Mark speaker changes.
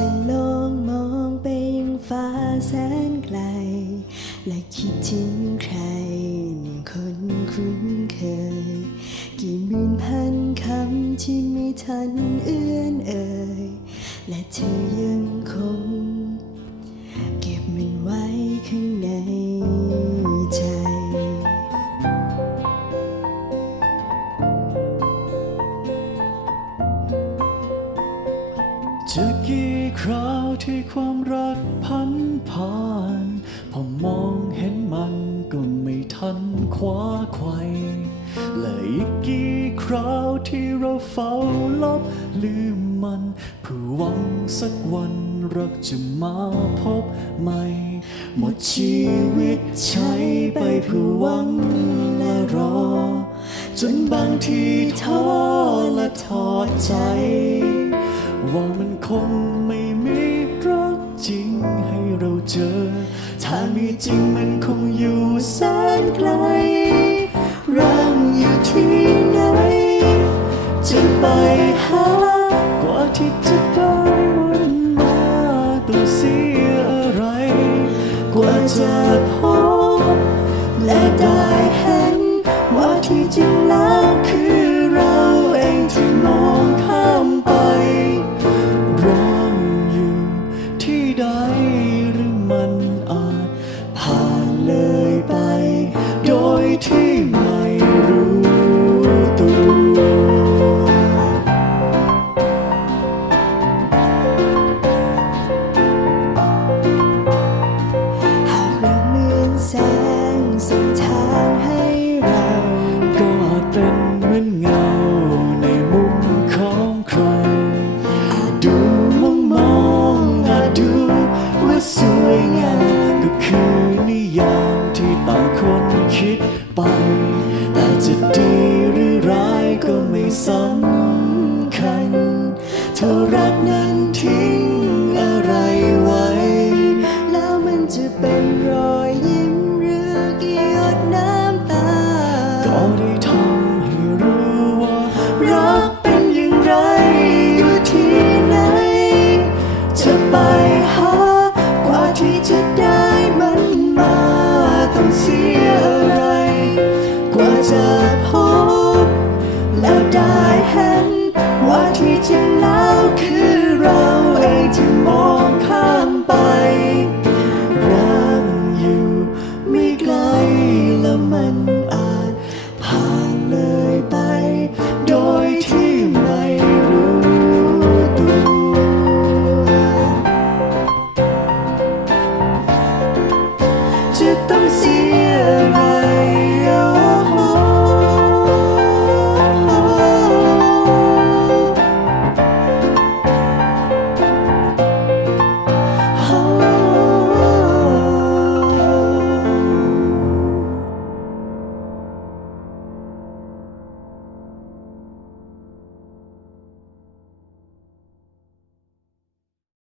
Speaker 1: องมองไปยังฟ้าแสนไกล และคิดถึงใครหนึ่งคนคุ้นเคย กี่หมื่นพันคำที่ไม่ทันเอื้อนเอ่ย และเธอยังคง เก็บมันไว้ข้างในใจ
Speaker 2: จะกี่ คราวที่ความรักพันผ่าน พอมองเห็นมันก็ไม่ทันคว้าไขวและอีกกี่คราวที่เราเฝ้าลบลืมมันเพื่อหวังสักวันรักจะมาพบใหม่ หมดชีวิตใช้ไปเพื่อหวังและรอ จนบางทีท้อและท้อใจ ว่ามันคง จริงมันคงอยู่แสนไกล
Speaker 1: ร่างอยู่ที่ไหน
Speaker 2: จะไปหากว่าที่จะได้มันมาต้องเสียอะไร
Speaker 1: กว่าจะพบและได้เห็นว่าที่จริง ไป แต่
Speaker 2: จะดีหรือร้ายก็ไม่สำคัญ เธอรักนั้นทิ้งอะไรไว้
Speaker 1: แล้วมันจะเป็นรอยยิ้มหรือกี่หยดน้ำตา
Speaker 2: ก็ได้ท จอพบแล้
Speaker 1: วได้เห็นว่าที่จริงแล้วคือ